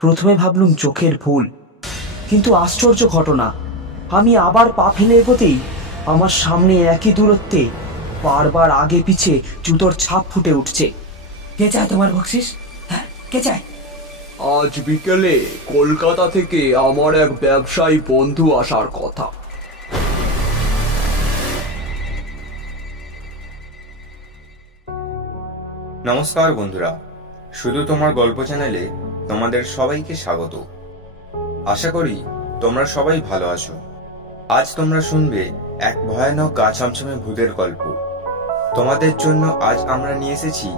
প্রথমে ভাবলুম চোখের ভুল, কিন্তু আশ্চর্য ঘটনা, আমি আবার পা ফেলে এগোতেই আমার সামনে একই দূরত্বে বারবার আগে পিছে জুতোর ছাপ ফুটে উঠছে। কে চায় তোমার বকশিস? হ্যাঁ, কে চায়? আজ বিকেলে কলকাতা থেকে আমার এক ব্যবসায়ী বন্ধু আসার কথা। নমস্কার বন্ধুরা, শুধু তোমার গল্প চ্যানেলে তোমাদের সবাইকে স্বাগত। আশা করি তোমরা সবাই ভালো আছো। আজ তোমরা শুনবে এক ভয়ানক গা ছমছমে ভূতের গল্প। তোমাদের জন্য আজ আমরা নিয়ে এসেছি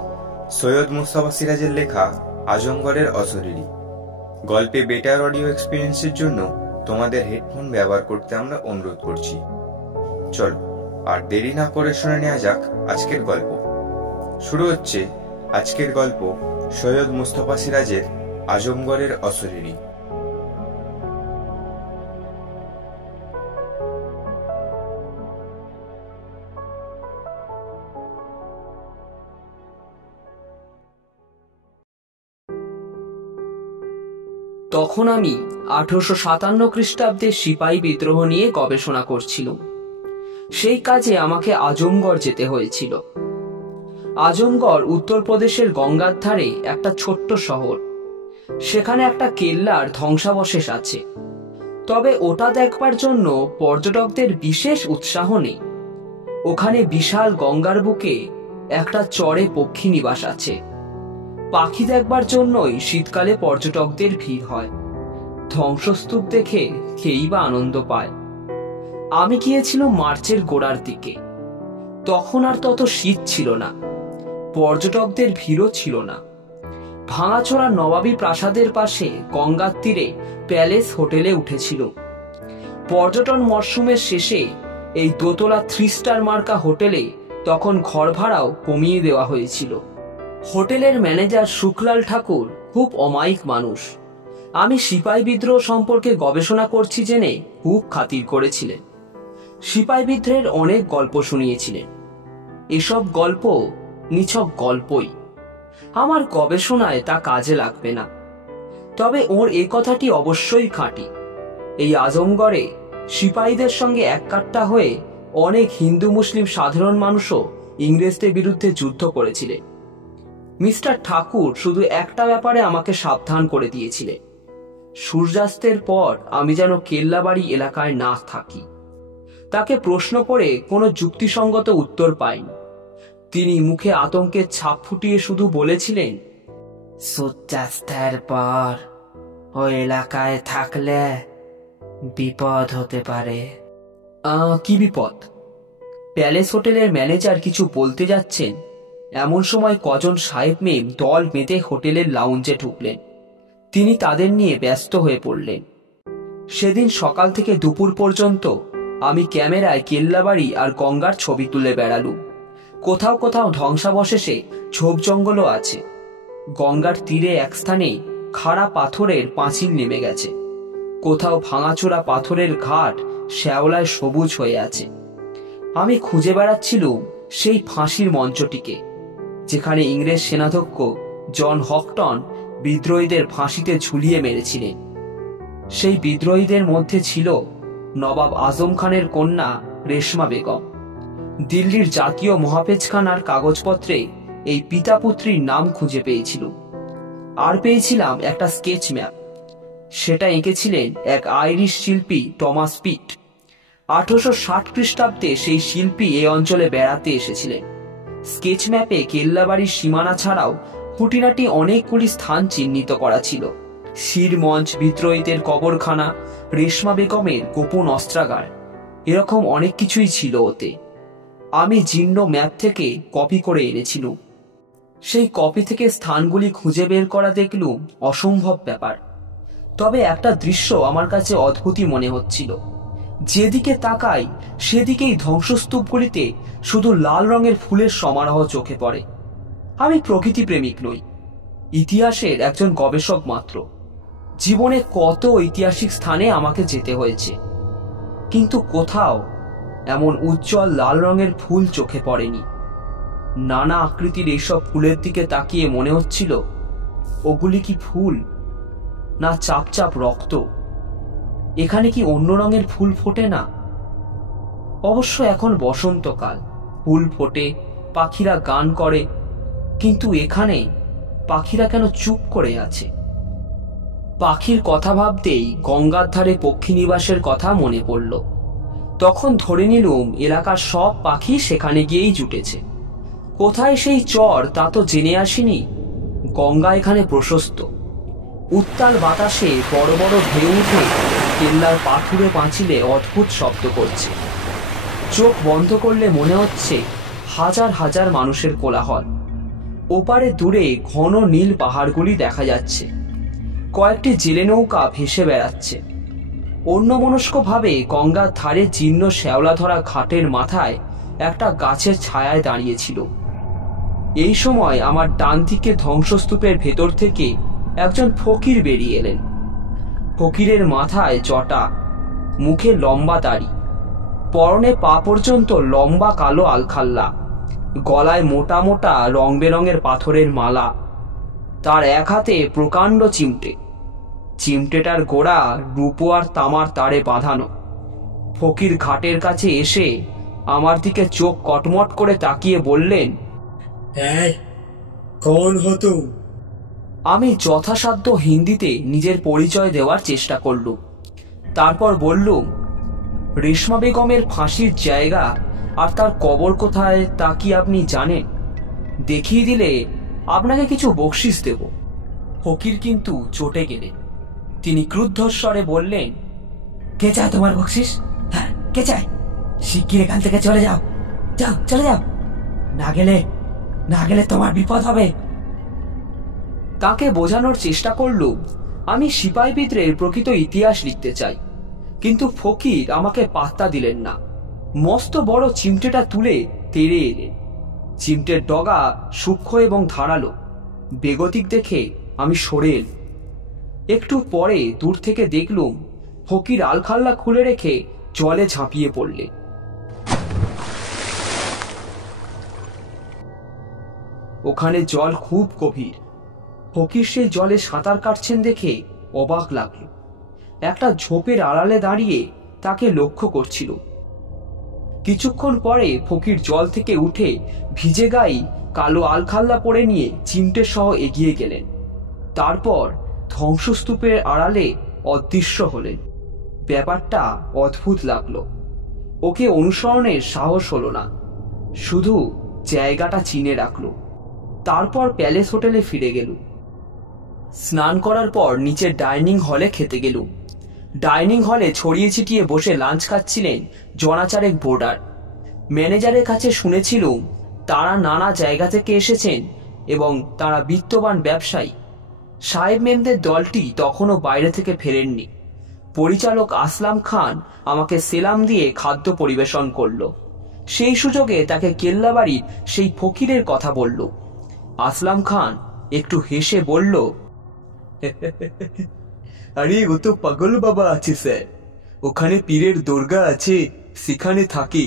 সৈয়দ মুস্তাফা সিরাজের লেখা আজমগড়ের অশরীরী। গল্পে বেটার অডিও এক্সপিরিয়েন্সের জন্য তোমাদের হেডফোন ব্যবহার করতে আমরা অনুরোধ করছি। চলো আর দেরি না করে শুনে নেওয়া যাক আজকের গল্প। শুরু হচ্ছে আজকের গল্প সৈয়দ মুস্তাফা সিরাজের আজমগড়ের অশরীরী। তখন আমি 1857 খ্রিস্টাব্দে সিপাহী বিদ্রোহ নিয়ে গবেষণা করছিলাম। সেই কাজে আমাকে আজমগড় যেতে হয়েছিল। আজমগড় উত্তরপ্রদেশের গঙ্গার ধারে একটা ছোট্ট শহর। সেখানে একটা কেল্লার ধ্বংসাবশেষ আছে, তবে ওটা দেখবার জন্য পর্যটকদের বিশেষ উৎসাহ নেই। ওখানে বিশাল গঙ্গার বুকে একটা চরে পক্ষী নিবাস আছে। পাখি দেখবার জন্যই শীতকালে পর্যটকদের ভিড় হয়। ধ্বংসস্তূপ দেখে কেই বা আনন্দ পায়। আমি গিয়েছিলাম মার্চের গোড়ার দিকে। তখন আর তত শীত ছিল না, পর্যটকদের ভিড়ও ছিল না। ভাঙাচোরা নবাবী প্রাসাদের পাশে গঙ্গার তীরে প্যালেস হোটেলে উঠেছিল। পর্যটন মরশুমের শেষে এই দোতলা 3 স্টার মার্কা হোটেলে তখন ঘর ভাড়াও কমিয়ে দেওয়া হয়েছিল। হোটেলের ম্যানেজার শুকলাল ঠাকুর খুব অমায়িক মানুষ। আমি সিপাহী বিদ্রোহ সম্পর্কে গবেষণা করছি জেনে খুব খাতির করেছিলেন। সিপাহী বিদ্রোহের অনেক গল্প শুনিয়েছিলেন। এসব গল্প নিছক গল্পই, আমার গবেষণায় তা কাজে লাগবে না। তবে ওর এ কথাটি অবশ্যই খাঁটি। এই আজমগড়ে সিপাহীদের সঙ্গে এককাট্টা হয়ে অনেক হিন্দু মুসলিম সাধারণ মানুষও ইংরেজদের বিরুদ্ধে যুদ্ধ করেছিলেন। মিস্টার ঠাকুর শুধু একটা ব্যাপারে আমাকে সাবধান করে দিয়েছিলেন, সূর্যাস্তের পর আমি যেন কেল্লাবাড়ি এলাকায় না থাকি। তাকে প্রশ্ন করে কোনো যুক্তিসঙ্গত উত্তর পাইনি। তিনি মুখে আতঙ্কের ছাপ ফুটিয়ে শুধু বলেছিলেন, সূর্যাস্তের পর ওই এলাকায় থাকলে বিপদ হতে পারে। কি বিপদ? প্যালেস হোটেলের ম্যানেজার কিছু বলতে যাচ্ছেন, এমন সময় কজন সাহেব মেম দল বেঁধে হোটেলের লাউঞ্জে ঢুকলেন। তিনি তাদের নিয়ে ব্যস্ত হয়ে পড়লেন। সেদিন সকাল থেকে দুপুর পর্যন্ত আমি ক্যামেরায় কেল্লাবাড়ি আর গঙ্গার ছবি তুলে বেড়ালুম। কোথাও কোথাও ধ্বংসাবশেষে ঝোপ জঙ্গলও আছে। গঙ্গার তীরে এক স্থানে খাড়া পাথরের পাঁচিল নেমে গেছে। কোথাও ভাঙাচোরা পাথরের ঘাট শ্যাওলায় সবুজ হয়ে আছে। আমি খুঁজে বেড়াচ্ছিলুম সেই ফাঁসির মঞ্চটিকে, যেখানে ইংরেজ সেনাধ্যক্ষ জন হকটন বিদ্রোহীদের ফাঁসিতে ঝুলিয়ে মেরেছিলেন। সেই বিদ্রোহীদের মধ্যে ছিল নবাব আজম খানের কন্যা রেশমা বেগম। দিল্লির জাতীয় মহাপেজখানার কাগজপত্রে এই পিতা পুত্রীর নাম খুঁজে পেয়েছিল। আর পেয়েছিলাম একটা স্কেচ ম্যাপ। সেটা এঁকেছিলেন এক আইরিশ শিল্পী টমাস পিট। 1860 খ্রিস্টাব্দে সেই শিল্পী এই অঞ্চলে বেড়াতে এসেছিলেন। স্কেচ ম্যাপে কেল্লাবাড়ির সীমানা ছাড়াও খুঁটিনাটি অনেকগুলি স্থান চিহ্নিত করা ছিল। শিরমঞ্চ, বিদ্রোহীদের কবরখানা, রেশমা বেগমের গোপন অস্ত্রাগার, এরকম অনেক কিছুই ছিল ওতে। আমি জীর্ণ ম্যাপ থেকে কপি করে এনেছিলাম। সেই কপি থেকে স্থানগুলি খুঁজে বের করা দেখলুম অসম্ভব ব্যাপার। তবে একটা দৃশ্য আমার কাছে অদ্ভুতই মনে হচ্ছিল। যেদিকে তাকাই সেদিকেই ধ্বংসস্তূপগুলিতে শুধু লাল রঙের ফুলের সমারোহ চোখে পড়ে। আমি প্রকৃতি প্রেমিক নই, ইতিহাসের একজন গবেষক মাত্র। জীবনে কত ঐতিহাসিক স্থানে আমাকে যেতে হয়েছে, কিন্তু কোথাও এমন উজ্জ্বল লাল রঙের ফুল চোখে পড়েনি। নানা আকৃতির এইসব ফুলের দিকে তাকিয়ে মনে হচ্ছিল ওগুলি কি ফুল না চাপ চাপ রক্ত। এখানে কি অন্য রঙের ফুল ফোটে না? অবশ্য এখন বসন্তকাল, ফুল ফোটে, পাখিরা গান করে, কিন্তু এখানে পাখিরা কেন চুপ করে আছে? পাখির কথা ভাবতেই গঙ্গার ধারে পক্ষীনিবাসের কথা মনে পড়ল। তখন ধরে নিলুম এলাকার সব পাখি সেখানে গিয়েই জুটেছে। কোথায় সেই চর তা তো জেনে আসিনি। গঙ্গা এখানে প্রশস্ত, উত্তাল বাতাসে বড় বড় ঢেউ উঠে কেল্লার পাথুরে পাঁচিলে অদ্ভুত শব্দ করছে। চোখ বন্ধ করলে মনে হচ্ছে হাজার হাজার মানুষের কোলাহল। ওপারে দূরে ঘন নীল পাহাড়গুলি দেখা যাচ্ছে, কয়েকটি জেলে নৌকা ভেসে বেড়াচ্ছে। অন্যমনস্কভাবে গঙ্গার ধারে জীর্ণ শ্যাওলা ধরা ঘাটের মাথায় একটা গাছের ছায়ায় দাঁড়িয়েছিল। এই সময় আমার ডান দিকে ধ্বংসস্তূপের ভেতর থেকে একজন ফকির বেরিয়ে এলেন। ফকিরের মাথায় জটা, মুখে লম্বা দাড়ি, পরনে পা পর্যন্ত লম্বা কালো আলখাল্লা, গলায় মোটা মোটা রং বেরঙের পাথরের মালা। তার এক হাতে প্রকাণ্ড চিমটে, চিমটেটার গোড়া রূপো আর তামার তারে বাঁধানো। ফকির ঘাটের কাছে এসে আমার দিকে চোখ কটমট করে তাকিয়ে বললেন, कौन हो तुम? আমি যথাসাধ্য হিন্দিতে নিজের পরিচয় দেওয়ার চেষ্টা করলুম। তারপর বললুম, রেশমা বেগমের ফাঁসির জায়গা আর তার কবর কোথায় তা কি আপনি জানেন? দেখিয়ে দিলে আপনাকে কিছু বকশিস দেব। ফকির কিন্তু চটে গেলেন। তিনি ক্রুদ্ধস্বরে বললেন, কে চায় তোমার বকশিস? হ্যাঁ, কে চায়? শিগগির এখান থেকে চলে যাও, যাও চলে যাও, না গেলে তোমার বিপদ হবে। তাকে বোঝানোর চেষ্টা করলুম আমি সিপাই বিদ্রোহের প্রকৃত ইতিহাস লিখতে চাই, কিন্তু ফকির আমাকে পাত্তা দিলেন না। মস্ত বড় চিমটেটা তুলে তেড়ে এলেন। চিমটের ডগা সূক্ষ্ম এবং ধারালো। বেগতিক দেখে আমি সরে এলাম। একটু পরে দূর থেকে দেখলুম ফকির আলখাল্লা খুলে রেখে জলে ঝাঁপিয়ে পড়লে। ওখানে জল খুব গভীর। ফকির সেই জলে সাঁতার কাটছেন দেখে অবাক লাগলো। একটা ঝোপের আড়ালে দাঁড়িয়ে তাকে লক্ষ্য করছিল। কিছুক্ষণ পরে ফকির জল থেকে উঠে ভিজে গায়ে কালো আলখাল্লা পরে নিয়ে চিমটে সহ এগিয়ে গেলেন। তারপর ধ্বংসস্তূপের আড়ালে অদৃশ্য হলেন। ব্যাপারটা অদ্ভুত লাগলো। ওকে অনুসরণের সাহস হলো না, শুধু জায়গাটা চিনে রাখলো। তারপর প্যালেস হোটেলে ফিরে গেলুম। স্নান করার পর নিচের ডাইনিং হলে খেতে গেলুম। ডাইনিং হলে ছড়িয়ে ছিটিয়ে বসে লাঞ্চ খাচ্ছিলেন জনাচারেক বোর্ডার। ম্যানেজারের কাছে শুনেছিলুম তারা নানা জায়গা থেকে এসেছেন এবং তারা বিত্তবান ব্যবসায়ী। সাহেব মেমদের দলটি তখনও বাইরে থেকে ফেরেননি। পরিচালক আসলাম খান আমাকে সেলাম দিয়ে খাদ্য পরিবেশন করল। সেই সুযোগে তাকে কেল্লাবাড়ির সেই ফকিরের কথা বলল। আসলাম খান একটু হেসে বলল, আরে ও তো পাগল বাবা আছে স্যার, ওখানে পীরের দরগা আছে, সেখানে থাকে।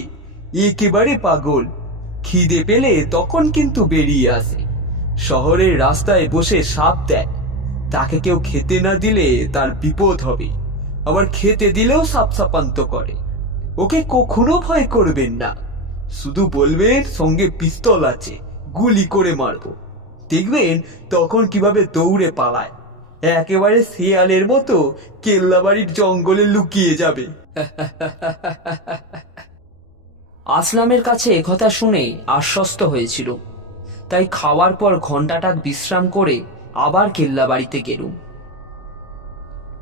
একেবারে পাগল, খিদে পেলে তখন কিন্তু বেরিয়ে আসে। শহরের রাস্তায় বসে সাপ দেয়, তাকে কেউ খেতে না দিলে তার বিপদ হবে, আবার খেতে দিলেও সাপ সাপান্ত করে। ওকে কখনো ভয় করবেন না, শুধু বলবেন সঙ্গে পিস্তল আছে, গুলি করে মারবো। দেখবেন তখন কিভাবে দৌড়ে পালায়, একেবারে শেয়ালের মতো কেল্লাবাড়ির জঙ্গলে লুকিয়ে যাবে। আসলামের কাছে একথা শুনে আশ্বস্ত হয়েছিল। তাই খাওয়ার পর ঘণ্টাটাক বিশ্রাম করে আবার কেল্লাবাড়িতে গেলুম।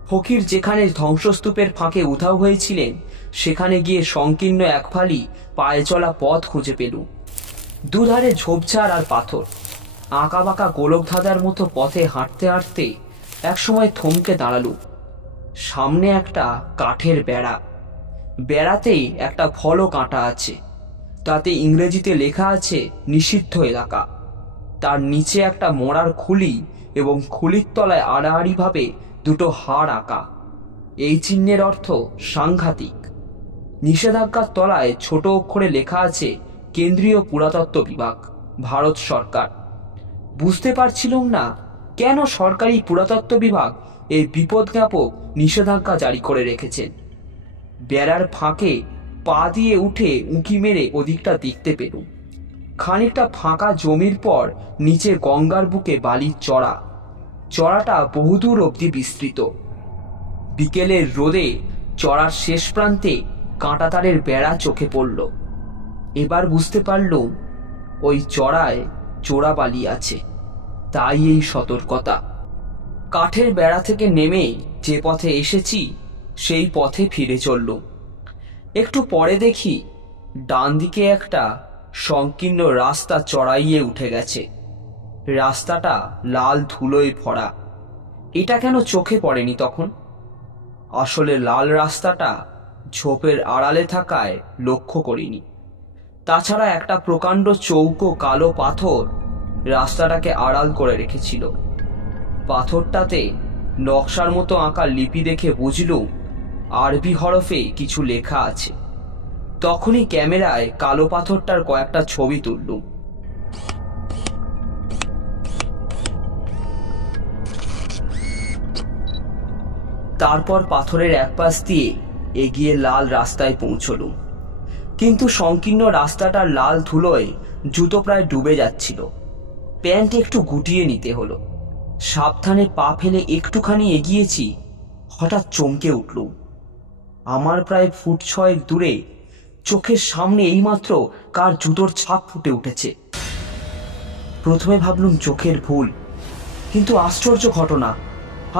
ফকির যেখানে ধ্বংসস্তূপের ফাঁকে উধাও হয়েছিলেন সেখানে গিয়ে সংকীর্ণ এক ফালি পায়ে চলা পথ খুঁজে পেলুম। দুধারে ঝোপঝাড় আর পাথর। আঁকা বাঁকা গোলক ধাঁধার মতো পথে হাঁটতে হাঁটতে একসময় থমকে দাঁড়ালুম। সামনে একটা কাঠের বেড়া, বেড়াতেই একটা ফলক আঁটা আছে, তাতে ইংরেজিতে লেখা আছে নিষিদ্ধ এলাকা। তার নিচে একটা মরার খুলি এবং খুলির তলায় আড়াআড়ি ভাবে দুটো হাড় আঁকা। এই চিহ্নের অর্থ সাংঘাতিক। নিষেধাজ্ঞার তলায় ছোট অক্ষরে লেখা আছে কেন্দ্রীয় পুরাতত্ত্ব বিভাগ, ভারত সরকার। বুঝতে পারছিলুম না কেন সরকারি পুরাতত্ত্ব বিভাগ এই বিপদজ্ঞাপক নিষেধাজ্ঞা জারি করে রেখেছেন। বেড়ার ফাঁকে পা দিয়ে উঠে উঁকি মেরে ওদিকটা দেখতে পেলুম। খানিকটা ফাঁকা জমির পর নিচে গঙ্গার বুকে বালির চড়া। চড়াটা বহুদূর অবধি বিস্তৃত। বিকেলের রোদে চড়ার শেষ প্রান্তে কাঁটাতারের বেড়া চোখে পড়ল। এবার বুঝতে পারলুম ওই চড়ায় চোরাবালি আছে, তাই এই সতর্কতা। কাঠের বেড়া থেকে নেমে যে পথে এসেছি সেই পথে ফিরে চললুম। একটু পরে দেখি ডান দিকে একটা সংকীর্ণ রাস্তা চড়াইয়ে উঠে গেছে। রাস্তাটা লাল ধুলোয় ভরা। এটা কেন চোখে পড়েনি তখন? আসলে লাল রাস্তাটা ঝোপের আড়ালে থাকায় লক্ষ্য করিনি। তাছাড়া একটা প্রকাণ্ড চৌকো কালো পাথর রাস্তাটাকে আড়াল করে রেখেছিল। পাথরটাতে নকশার মতো আঁকা লিপি দেখে বুঝলুম আরবি হরফে কিছু লেখা আছে। তখনই ক্যামেরায় কালো পাথরটার কয়েকটা ছবি তুললুম। তারপর পাথরের এক পাশ দিয়ে এগিয়ে লাল রাস্তায় পৌঁছলুম। কিন্তু সংকীর্ণ রাস্তাটার লাল ধুলোয় জুতো প্রায় ডুবে যাচ্ছিল। প্যান্ট একটু গুটিয়ে নিতে হলো। সাবধানে পা ফেলে একটুখানি এগিয়েছি, হঠাৎ চমকে উঠলুম। আমার প্রায় ফুট 6 দূরে চোখের সামনে এইমাত্র কার জুতোর ছাপ ফুটে উঠেছে। প্রথমে ভাবলুম চোখের ভুল, কিন্তু আশ্চর্য ঘটনা,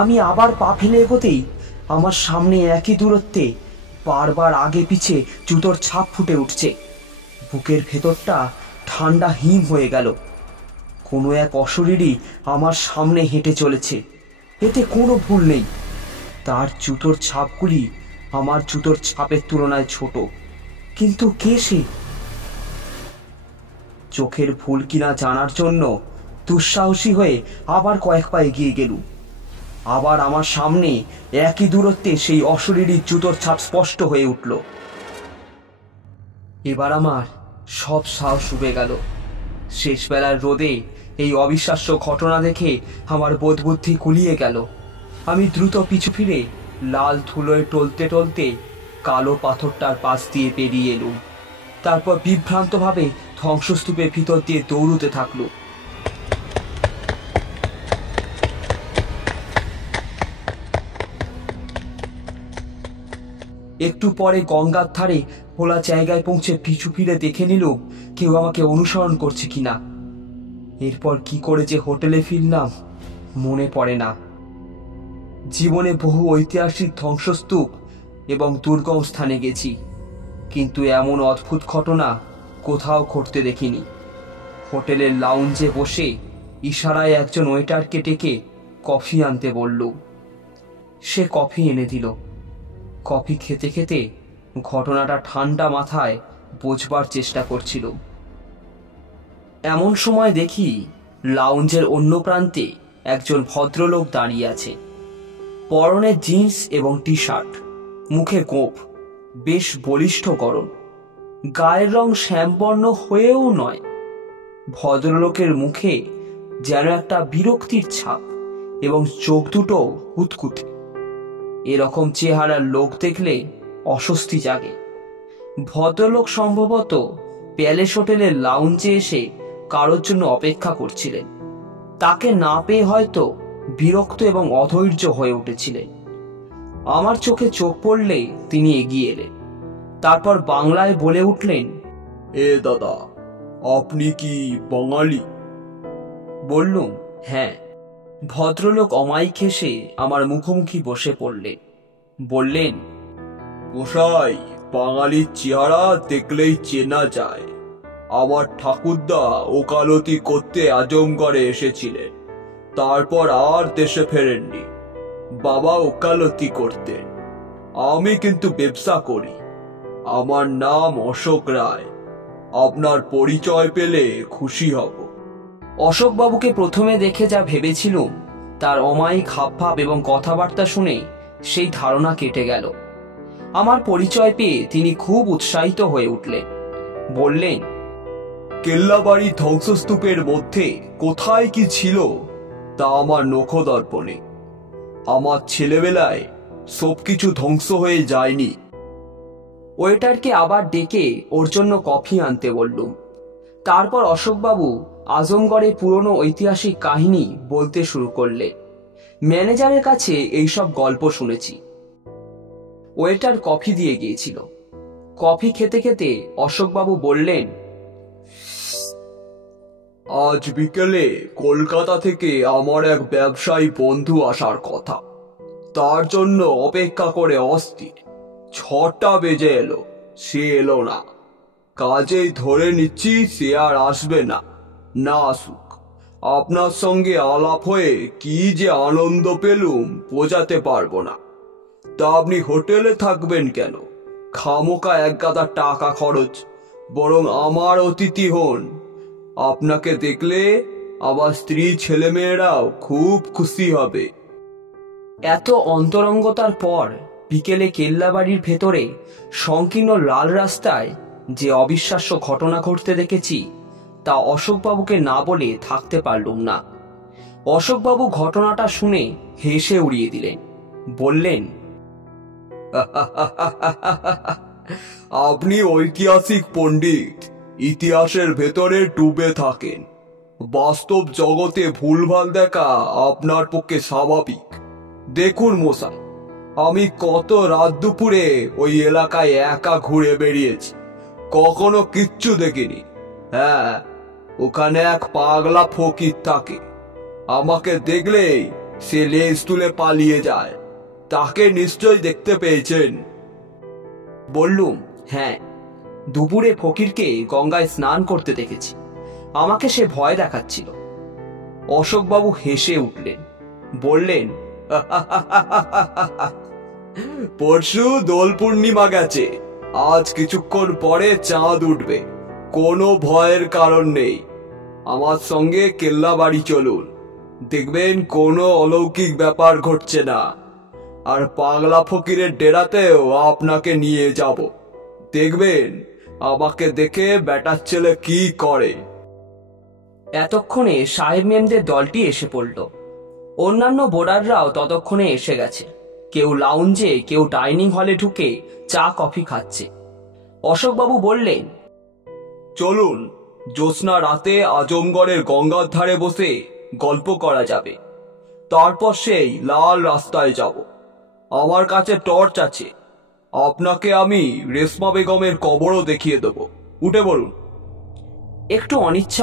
আমি আবার পা ফেলে এগোতেই আমার সামনে একই দূরত্বে বারবার আগে পিছে জুতোর ছাপ ফুটে উঠছে। বুকের ভেতরটা ঠান্ডা হিম হয়ে গেল। কোনো এক অশরীরই আমার সামনে হেঁটে চলেছে, এতে কোনো ভুল নেই। তার জুতোর ছাপগুলি আমার জুতোর ছাপের তুলনায় ছোট, কিন্তু কে সে? চোখের ভুল কিনা জানার জন্য দুঃসাহসী হয়ে আবার কয়েক পা এগিয়ে গেলুম। আবার আমার সামনে একই দূরত্বে সেই অশরীরী জুতোর ছাপ স্পষ্ট হয়ে উঠল। এবার আমার সব সাহস উবে গেল। শেষবেলার রোদে এই অবিশ্বাস্য ঘটনা দেখে আমার বোধবুদ্ধি গুলিয়ে গেল। আমি দ্রুত পিছু ফিরে লাল ধুলোয় টলতে টলতে কালো পাথরটার পাশ দিয়ে পেরিয়ে এলুম। তারপর বিভ্রান্তভাবে ধ্বংসস্তূপের ভিতর দিয়ে দৌড়তে থাকলুম। একটু পরে গঙ্গার ধারে খোলা জায়গায় পৌঁছে পিছু ফিরে দেখে নিলুম কেউ আমাকে অনুসরণ করছে কিনা। এরপর কি করে যে হোটেলে ফিরলাম মনে পড়ে না। জীবনে বহু ঐতিহাসিক ধ্বংসস্তূপ এবং দুর্গম স্থানে গেছি, কিন্তু এমন অদ্ভুত ঘটনা কোথাও ঘটতে দেখিনি। হোটেলের লাউঞ্জে বসে ইশারায় একজন ওয়েটারকে ডেকে কফি আনতে বলল। সে কফি এনে দিল। কফি খেতে খেতে ঘটনাটা ঠান্ডা মাথায় বোঝবার চেষ্টা করছিল। এমন সময় দেখি লাউঞ্জের অন্য প্রান্তে একজন ভদ্রলোক দাঁড়িয়ে আছে। পরনে জিন্স এবং টি শার্ট, মুখে গোঁফ, বেশ বলিষ্ঠ গড়ন। গায়ের রং শ্যামবর্ণ হয়েও নয়। ভদ্রলোকের মুখে যেন একটা বিরক্তির ছাপ এবং চোখ দুটো কুতকুতে। এরকম চেহারার লোক দেখলে অস্বস্তি জাগে। ভদ্রলোক সম্ভবত প্যালেস হোটেলের লাউঞ্জে এসে কারোর জন্য অপেক্ষা করছিলেন। তাকে না পেয়ে হয়তো বিরক্ত এবং অধৈর্য হয়ে উঠেছিলেন। আমার চোখে চোখ পড়লে তিনি এগিয়ে এলেন। তারপর বাংলায় বলে উঠলেন, এ দাদা, আপনি কি বাঙালি? বললুম, হ্যাঁ। ভদ্রলোক অমায়িক হেসে আমার মুখোমুখি বসে পড়লেন। বললেন, মশাই, বাঙালির চেহারা দেখলেই চেনা যায়। আমার ঠাকুরদা ওকালতি করতে আজমগড়ে এসেছিলেন, তারপর আর দেশে ফেরেননি। বাবা ওকালতি করতেন, আমি কিন্তু ব্যবসা করি। আমার নাম অশোক রায়। আপনার পরিচয় পেলে খুশি হব। অশোকবাবুকে প্রথমে দেখে যা ভেবেছিলুম তার অমায়িক হাবভাব এবং কথাবার্তা শুনে সেই ধারণা কেটে গেল। আমার পরিচয় পেয়ে তিনি খুব উৎসাহিত হয়ে উঠলেন। বললেন, কেল্লাবাড়ি ধ্বংসস্তূপের মধ্যে কোথায় কি ছিল তা আমার নখদর্পণে। আমার ছেলেবেলায় সবকিছু ধ্বংস হয়ে যায়নি। ওয়েটারকে আবার ডেকে ওর জন্য কফি আনতে বললুম। তারপর অশোকবাবু আজমগড়ের পুরনো ঐতিহাসিক কাহিনী বলতে শুরু করলে। ম্যানেজারের কাছে এইসব গল্প শুনেছি। ওয়েটার কফি দিয়ে গিয়েছিল। কফি খেতে খেতে অশোকবাবু বললেন, আজ বিকেলে কলকাতা থেকে আমার এক ব্যবসায়ী বন্ধু আসার কথা, তার জন্য অপেক্ষা করে অস্থির। 6টা বেজে এলো, সে এলো না। কাজেই ধরে নিচ্ছি সে আর আসবে না। না আসুক। আপনার সঙ্গে আলাপ হয়ে কি যে আনন্দ পেলুম বোঝাতে পারবো না। তা আপনি হোটেলে থাকবেন কেন? খামোকা এক গাদা টাকা খরচ, বরং আমার অতিথি হন। আপনাকে দেখলে আমার স্ত্রী ছেলেমেয়েরাও খুব খুশি হবে। এত অন্তরঙ্গতার পর বিকেলে কেল্লাবাড়ির ভেতরে সংকীর্ণ লাল রাস্তায় যে অবিশ্বাস্য ঘটনা ঘটতে দেখেছি তা অশোকবাবুকে না বলে থাকতে পারলুম না। অশোকবাবু ঘটনাটা শুনে হেসে উড়িয়ে দিলেন। বললেন, আপনি ঐতিহাসিক পণ্ডিত, ইতিহাসের ভেতরে ডুবে থাকেন। বাস্তব জগতে ভুলভাল দেখা আপনার পক্ষে স্বাভাবিক। দেখুন মশাই, আমি কত রাত দুপুরে ওই এলাকায় একা ঘুরে বেরিয়েছি, কখনো কিচ্ছু দেখিনি। হ্যাঁ, ওখানে এক পাগলা ফকির থাকে। আমাকে দেখলেই সে লেজ তুলে পালিয়ে যায়। তাকে নিশ্চয় দেখতে পেয়েছেন। বললুম, হ্যাঁ, দুপুরে ফকিরকে গঙ্গায় স্নান করতে দেখেছি। আমাকে সে ভয় দেখাচ্ছিল। অশোকবাবু হেসে উঠলেন। বললেন, পরশু দোল পূর্ণিমা গেছে, আজ কিছুক্ষণ পরে চাঁদ উঠবে। কোনো ভয়ের কারণ নেই। আমার সঙ্গে কেল্লাবাড়ি চলুন, দেখবেন কোনো অলৌকিক ব্যাপার ঘটছে না। আর পাগলা ফকিরের ডেরাতেও আপনাকে নিয়ে যাব। দেখবেন আমাকে দেখে বেটার ছেলে কি করে। এতক্ষণে সাহেব মেমদের দলটি এসে পড়ল। অন্যান্য বোর্ডাররাও ততক্ষণে এসে গেছে। কেউ লাউঞ্জে, কেউ ডাইনিং হলে ঢুকে চা কফি খাচ্ছে। অশোকবাবু বললেন, চলুন, জ্যোৎস্না রাতে আজমগড়ের গঙ্গার ধারে বসে গল্প করা যাবে। তারপর সেই লাল রাস্তায় যাব। আমার কাছে টর্চ আছে। আপনাকে আমি রেশমা বেগমের কবরও দেখিয়ে দেব। উঠে বলুন। একটু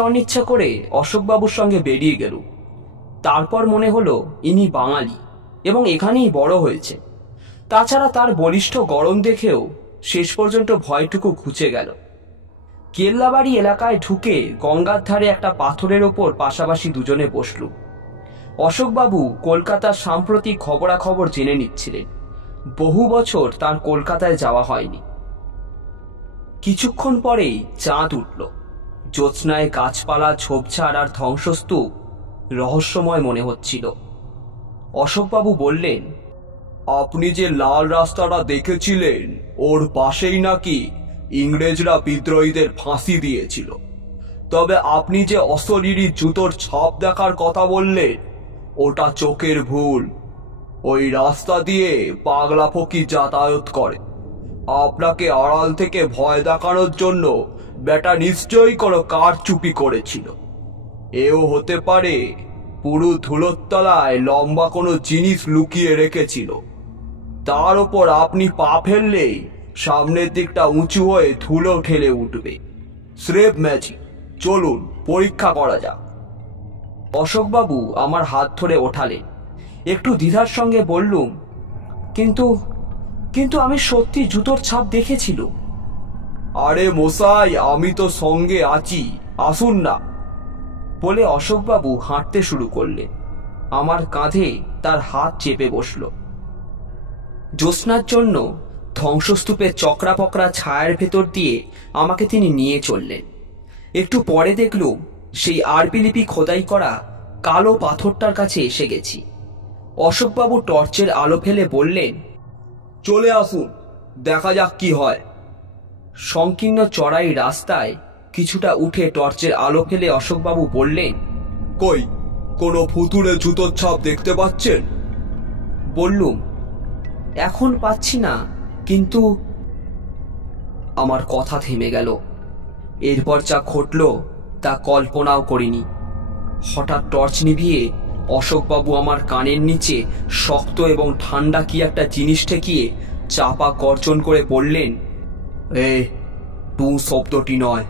অনিচ্ছা করে অশোকবাবুর সঙ্গে বেরিয়ে গেল। তারপর মনে হলো ইনি বাঙালি এবং এখানেই বড় হয়েছে। তাছাড়া তার বলিষ্ঠ গড়ন দেখেও শেষ পর্যন্ত ভয়টুকু ঘুচে গেল। কেল্লাবাড়ি এলাকায় ঢুকে গঙ্গার ধারে একটা পাথরের ওপর পাশাপাশি দুজনে বসল। অশোকবাবু কলকাতার সাম্প্রতিক খবরাখবর জেনে নিচ্ছিলেন। বহু বছর তার কলকাতায় যাওয়া হয়নি। কিছুক্ষণ পরেই চাঁদ উঠল। জ্যোৎস্নায় গাছপালা, ঝোপঝাড় আর ধ্বংসস্তূপ রহস্যময় মনে হচ্ছিল। অশোকবাবু বললেন, আপনি যে লাল রাস্তাটা দেখেছিলেন, ওর পাশেই নাকি ইংরেজরা বিদ্রোহীদের ফাঁসি দিয়েছিল। তবে আপনি যে অশরীরী জুতোর ছাপ দেখার কথা বললেন, ওটা চোখের ভুল। ওই রাস্তা দিয়ে পাগলা ফকির যাতায়াত করে। আপনাকে আড়াল থেকে ভয় দেখানোর জন্য বেটা নিশ্চয়ই কোনো কারচুপি করেছিল। এও হতে পারে পুরো ধুলোর তলায় লম্বা কোনো জিনিস লুকিয়ে রেখেছিল। তার ওপর আপনি পা ফেললেই সামনের দিকটা উঁচু হয়ে ধুলো ঠেলে উঠবে। স্রেফ ম্যাজিক। চলুন পরীক্ষা করা যাক। অশোকবাবু আমার হাত ধরে ওঠালেন। একটু দ্বিধার সঙ্গে বললুম, কিন্তু আমি সত্যি জুতোর ছাপ দেখেছিল। আরে মশাই, আমি তো সঙ্গে আছি, আসুন না। বলে অশোকবাবু হাঁটতে শুরু করলেন। আমার কাঁধে তার হাত চেপে বসল। জ্যোৎস্নার জন্য ধ্বংসস্তূপের চকরা পকরা ছায়ার ভেতর দিয়ে আমাকে তিনি নিয়ে চললেন। একটু পরে দেখলুম সেই আরবিলিপি খোদাই করা কালো পাথরটার কাছে এসে গেছি। অশোকবাবু টর্চের আলো ফেলে বললেন, চলে আসুন, দেখা যাক কি হয়। সংকীর্ণ চড়াই রাস্তায় কিছুটা উঠে টর্চের আলো ফেলে অশোকবাবু বললেন, কই, কোনো ফুতুরে জুতোর ছাপ দেখতে পাচ্ছেন? বললুম, এখন পাচ্ছি না, কিন্তু আমার কথা থেমে গেল। এরপর যা ঘটল তা কল্পনাও করিনি। হঠাৎ টর্চ নিভিয়ে অশোকবাবু আমার কানের নিচে শক্ত এবং ঠান্ডা কি একটা জিনিস ঠেকিয়ে চাপা গর্জন করে বললেন, টু শব্দটি নয়,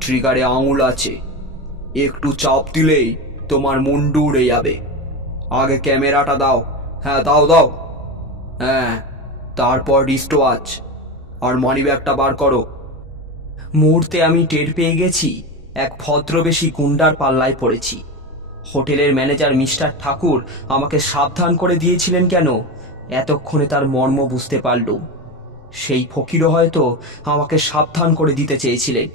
ট্রিগারে আঙুল আছে, একটু চাপ দিলেই তোমার মুন্ডু উড়ে যাবে। আগে ক্যামেরাটা দাও। হ্যাঁ দাও দাও। হ্যাঁ, তারপর রিস্টওয়াচ আর মানিব্যাগটা বার করো। মুহূর্তে আমি টের পেয়ে গেছি এক ভদ্রবেশী গুন্ডার পাল্লায় পড়েছি। হোটেলের ম্যানেজার মিস্টার ঠাকুর আমাকে সাবধান করে দিয়েছিলেন কেন, এতক্ষণে তার মর্ম বুঝতে পারলুম। সেই ফকিরও হয়তো আমাকে সাবধান করে দিতে চেয়েছিলেন,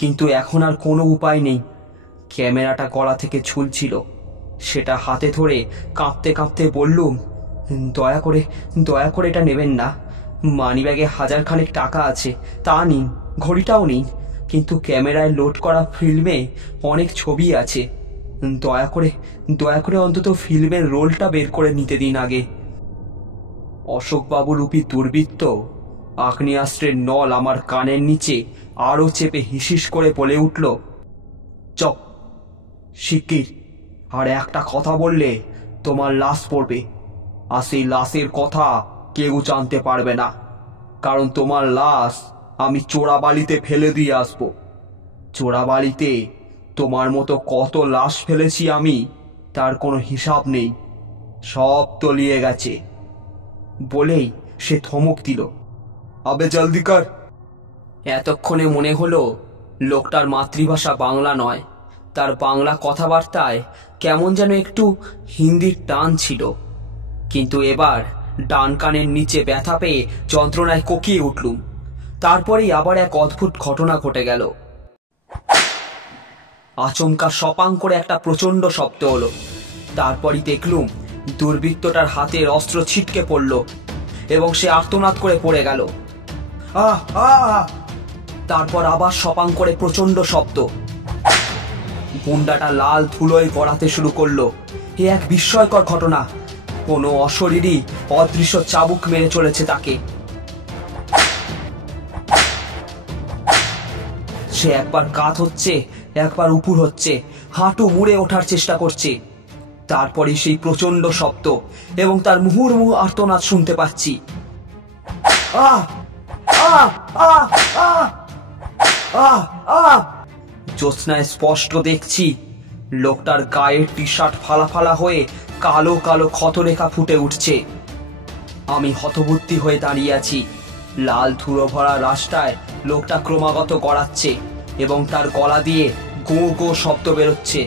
কিন্তু এখন আর কোনো উপায় নেই। ক্যামেরাটা গলা থেকে ঝুলছিল, সেটা হাতে ধরে কাঁপতে কাঁপতে বললুম, দয়া করে এটা নেবেন না। মানিব্যাগে 1000 টাকা আছে, তা নিন, ঘড়িটাও নিন, কিন্তু ক্যামেরায় লোড করা ফিল্মে অনেক ছবি আছে। দয়া করে অন্তত ফিল্মের রোলটা বের করে নিতে দিন আগে। অশোকবাবু রূপী দুর্বৃত্ত আগ্নেয়াস্ত্রের নল আমার কানের নিচে আরো চেপে হিসিস করে বলে উঠল, চপ শিগগির, আর একটা কথা বললে তোমার লাশ পড়বে, আর সেই লাশের কথা কেউ জানতে পারবে না, কারণ তোমার লাশ আমি চোরাবালিতে ফেলে দিয়ে আসবো। চোরাবালিতে তোমার মতো কত লাশ ফেলেছি আমি, তার কোনো হিসাব নেই, সব তলিয়ে গেছে। বলেই সে ধমক দিল, আবে জলদি কর। এতক্ষণে মনে হলো লোকটার মাতৃভাষা বাংলা নয়, তার বাংলা কথাবার্তায় কেমন যেন একটু হিন্দির টান ছিল। কিন্তু এবার ডান কানের নিচে ব্যথা পেয়ে যন্ত্রণায় কোকিয়ে উঠলুম। তারপরেই আবার এক অদ্ভুত ঘটনা ঘটে গেল। আচমকা সপাং করে একটা প্রচন্ড শব্দ হলো। তারপরই দেখলুম দুর্বৃত্তটার হাতের অস্ত্র ছিটকে পড়ল এবং সে আর্তনাদ করে পড়ে গেল। তারপর আবার সপাং করে প্রচন্ড শব্দ। গুন্ডাটা লাল ধুলোয় গড়াতে শুরু করলো। এ এক বিস্ময়কর ঘটনা, কোনো অশরীরী অদৃশ্য চাবুক মেরে চলেছে তাকে। সে একবার কাত হচ্ছে, একবার উপুর হচ্ছে, হাঁটু মুড়ে ওঠার চেষ্টা করছে। তারপরে সেই প্রচন্ড শব্দ এবং তার মুহুর্মুহু আর্তনাদ শুনতে পাচ্ছি। জ্যোৎস্নায় স্পষ্ট দেখছি লোকটার গায়ের টি শার্ট ফালা ফালা হয়ে কালো কালো ক্ষতরেখা ফুটে উঠছে। আমি হতবুদ্ধি হয়ে দাঁড়িয়ে আছি। লাল ধুলো ভরা রাস্তায় লোকটা ক্রমাগত গড়াচ্ছে এবং তার গলা দিয়ে গো গো শব্দ বেরোচ্ছে।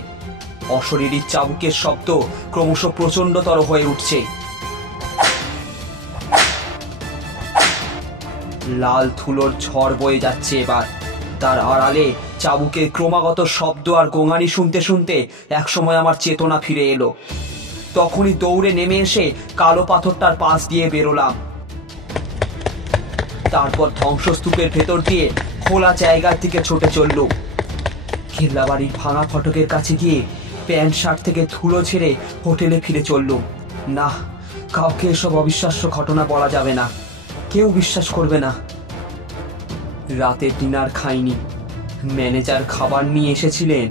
অশরীরী চাবুকের শব্দ ক্রমশ প্রচন্ডতর হয়ে উঠছে। লাল ধুলোর ঝড় বয়ে যাচ্ছে এবার। তার আড়ালে চাবুকের ক্রমাগত শব্দ আর গোঙানি শুনতে শুনতে একসময় আমার চেতনা ফিরে এলো। তখনই দৌড়ে নেমে এসে কালো পাথরটার পাশ দিয়ে বেরোলাম। তারপর ধ্বংসস্তূপের ভেতর দিয়ে খোলা জায়গার দিকে ছুটে চললুম। কেল্লাবাড়ির ভাঙা ফটকের কাছে গিয়ে প্যান্ট শার্ট থেকে ধুলো ছেড়ে হোটেলে ফিরে চললুম। না, কাউকে এসব অবিশ্বাস্য ঘটনা বলা যাবে না, কেউ বিশ্বাস করবে না। রাতে ডিনার খাইনি। ম্যানেজার খাবার নিয়ে এসেছিলেন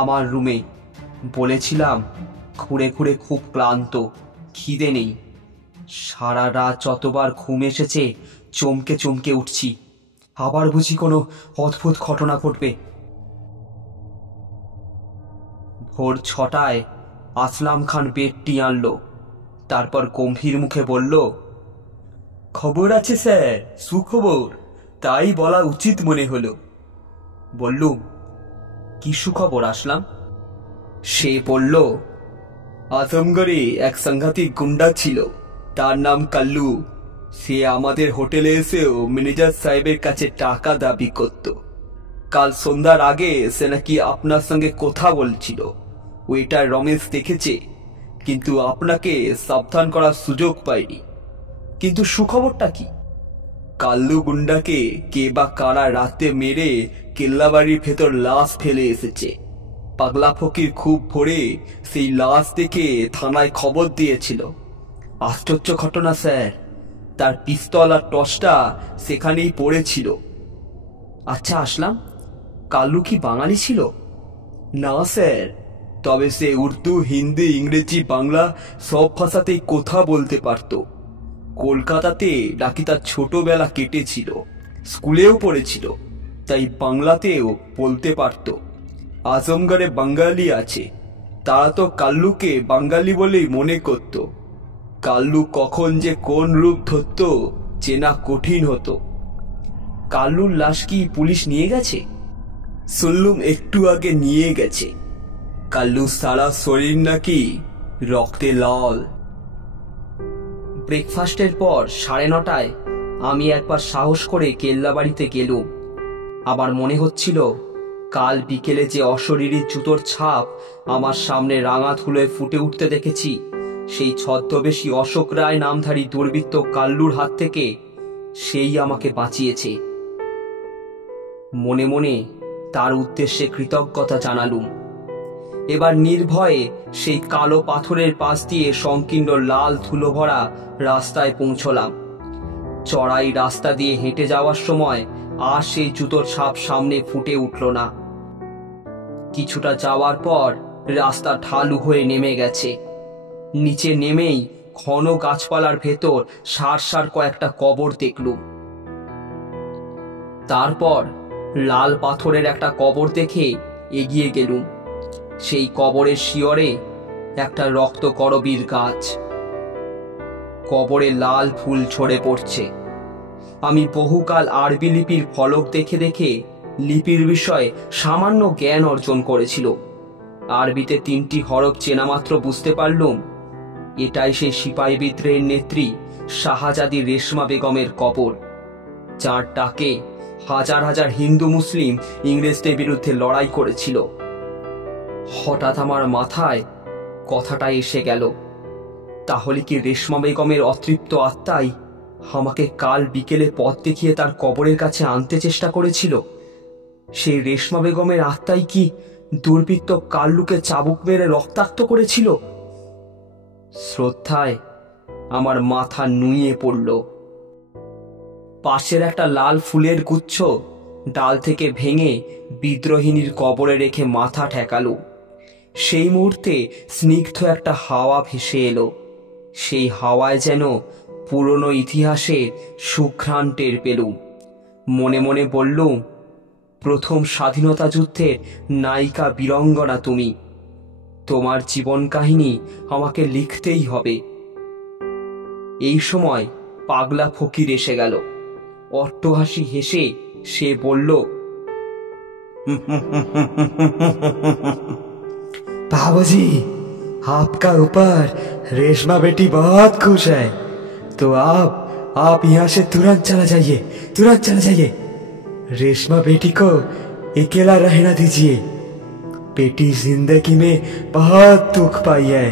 আমার রুমে। বলেছিলাম ঘুরে ঘুরে খুব ক্লান্ত, খিদে নেই। সারা রাত যতবার ঘুম এসেছে চমকে চমকে উঠছি, আবার বুঝি কোনো অদ্ভুত ঘটনা ঘটবে। ভোর 6টায় আসলাম খান বেডটি আনলো। তারপর গম্ভীর মুখে বলল, খবর আছে স্যার, সুখবর, তাই বলা উচিত মনে হলো। বললুম, কি সুখবর আসলাম? সে বলল, আজমগড়ে এক সাংঘাতিক গুন্ডা ছিল, তার নাম কাল্লু। সে আমাদের হোটেলে এসেও ম্যানেজার সাহেবের কাছে টাকা দাবি করত। কাল সন্ধ্যার আগে সে নাকি আপনার সঙ্গে কথা বলছিল। ওইটা রমেশ দেখেছে, কিন্তু আপনাকে সাবধান করার সুযোগ পায়নি। কিন্তু সুখবরটা কি? কাল্লু গুন্ডাকে কে বা কারা রাতে মেরে কেল্লাবাড়ির ভেতর লাশ ফেলে এসেছে। পাগলা ফকির খুব ভোরে সেই লাশ দেখে থানায় খবর দিয়েছিল। আশ্চর্য ঘটনা স্যার, তার পিস্তল আর টর্চটা সেখানেই পড়েছিল। আচ্ছা আসলাম, কাল্লু কি বাঙালি ছিল? না স্যার, তবে সে উর্দু, হিন্দি, ইংরেজি, বাংলা সব ভাষাতেই কথা বলতে পারত। কলকাতাতে নাকি তার ছোটবেলা কেটেছিল, স্কুলেও পড়েছিল, তাই বাংলাতেও বলতে পারত। আজমগড়ে বাঙালি আছে, তারা তো কাল্লুকে বাঙালি বলেই মনে করত। কাল্লু কখন যে কোন রূপ ধরত চেনা কঠিন হতো। কাল্লুর লাশ কি পুলিশ নিয়ে গেছে? শুনলুম একটু আগে নিয়ে গেছে। কাল্লুর সারা শরীর নাকি রক্তে লাল। ব্রেকফাস্টের পর 9:30টায় আমি একবার সাহস করে কেল্লাবাড়িতে গেলুম। আবার মনে হচ্ছিল কাল বিকেলে যে অশরীরী জুতোর ছাপ আমার সামনে রাঙা ধুলোয় ফুটে উঠতে দেখেছি, সেই ছদ্মবেশী অশোক রায় নামধারী দুর্বৃত্ত কাল্লুর হাত থেকে সেই আমাকে বাঁচিয়েছে। মনে মনে তার উদ্দেশ্যে কৃতজ্ঞতা জানালুম। এবার নির্ভয়ে সেই কালো পাথরের পাশ দিয়ে সংকীর্ণ লাল ধুলো ভরা রাস্তায় পৌঁছলাম। চড়াই রাস্তা দিয়ে হেঁটে যাওয়ার সময় আর সেই জুতোর ছাপ সামনে ফুটে উঠল না। কিছুটা যাওয়ার পর রাস্তা ঢালু হয়ে নেমে গেছে। নিচে নেমেই ঘন গাছপালার ভেতর সার সার কয়েকটা কবর দেখলুম। তারপর লাল পাথরের একটা কবর দেখে এগিয়ে গেলুম। সেই কবরের শিয়রে একটা রক্তকরবীর গাছ, কবরে লাল ফুল ঝরে পড়ছে। আমি বহুকাল আরবি লিপির ফলক দেখে দেখে লিপির বিষয়ে সামান্য জ্ঞান অর্জন করেছিল। আরবিতে 3টি হরফ চেনা মাত্র বুঝতে পারলুম এটাই সেই সিপাহী বিদ্রোহের নেত্রী শাহজাদি রেশমা বেগমের কবর, যার ডাকে হাজার হাজার হিন্দু মুসলিম ইংরেজদের বিরুদ্ধে লড়াই করেছিল। হঠাৎ আমার মাথায় কথাটা এসে গেল, তাহলে কি রেশমা বেগমের অতৃপ্ত আত্মাই আমাকে কাল বিকেলে পথ দেখিয়ে তার কবরের কাছে আনতে চেষ্টা করেছিল? সেই রেশমা বেগমের আত্মাই কি দুর্বৃত্ত কাল্লুকে চাবুক মেরে রক্তাক্ত করেছিল? শ্রদ্ধায় আমার মাথা নুয়ে পড়ল। পাশের একটা লাল ফুলের গুচ্ছ ডাল থেকে ভেঙে বিদ্রোহিনীর কবরে রেখে মাথা ঠেকালো। সেই মুহূর্তে স্নিগ্ধ একটা হাওয়া ভেসে এলো। সেই হাওয়ায় যেন পুরনো ইতিহাসের সুঘ্রাণ টের পেলুম। মনে মনে বললুম, প্রথম স্বাধীনতা যুদ্ধের নায়িকা বীরাঙ্গনা তুমি, তোমার জীবন কাহিনী আমাকে লিখতেই হবে। এই সময় পাগলা ফকির এসে গেল। অট্টহাসি হেসে সে বলল, बाबूजी, आपका ऊपर रेशमा बेटी बहुत खुश है, तो आप यहाँ से तुरंत चला जाइए। रेशमा बेटी को अकेला रहना दीजिए। बेटी जिंदगी में बहुत दुख पाई है,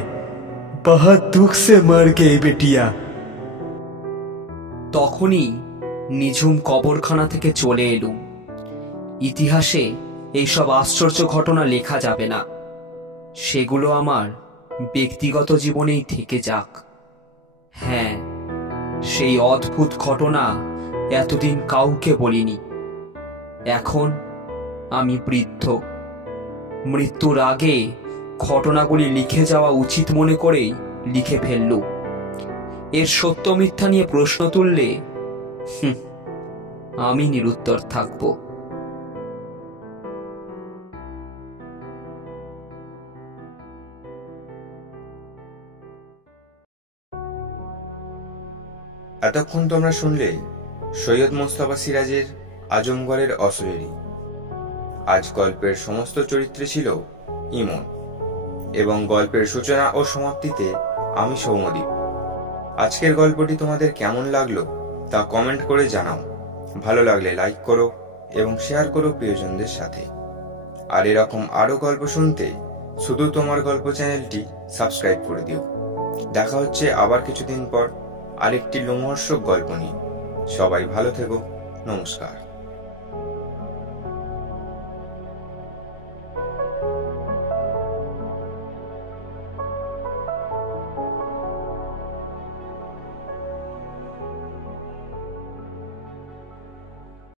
बहुत दुख से मर गई बेटिया। তখনই নিঝুম কবরখানা থেকে চলে এলুম। ইতিহাসে এইসব আশ্চর্য ঘটনা লেখা যাবে না, সেগুলো আমার ব্যক্তিগত জীবনেই থেকে যাক। হ্যাঁ, সেই অদ্ভুত ঘটনা এতদিন কাউকে বলিনি। এখন আমি বৃদ্ধ, মৃত্যুর আগে ঘটনাগুলি লিখে যাওয়া উচিত মনে করেই লিখে ফেললুম। এর সত্য মিথ্যা নিয়ে প্রশ্ন তুললে আমি নিরুত্তর থাকব। এতক্ষণ তোমরা শুনলে সৈয়দ মোস্তফা সিরাজের আজমগড়ের অশরীরী। আজ গল্পের সমস্ত চরিত্রে ছিল ইমন, এবং গল্পের সূচনা ও সমাপ্তিতে আমি সৌম্যদীপ। আজকের গল্পটি তোমাদের কেমন লাগলো তা কমেন্ট করে জানাও। ভালো লাগলে লাইক করো এবং শেয়ার করো প্রিয়জনদের সাথে। আর এরকম আরো গল্প শুনতে শুধু তোমার গল্প চ্যানেলটি সাবস্ক্রাইব করে দিও। দেখা হচ্ছে আবার কিছুদিন পর আরেকটি লোমহর্ষক গল্প নিয়ে। সবাই ভালো থেকো। নমস্কার।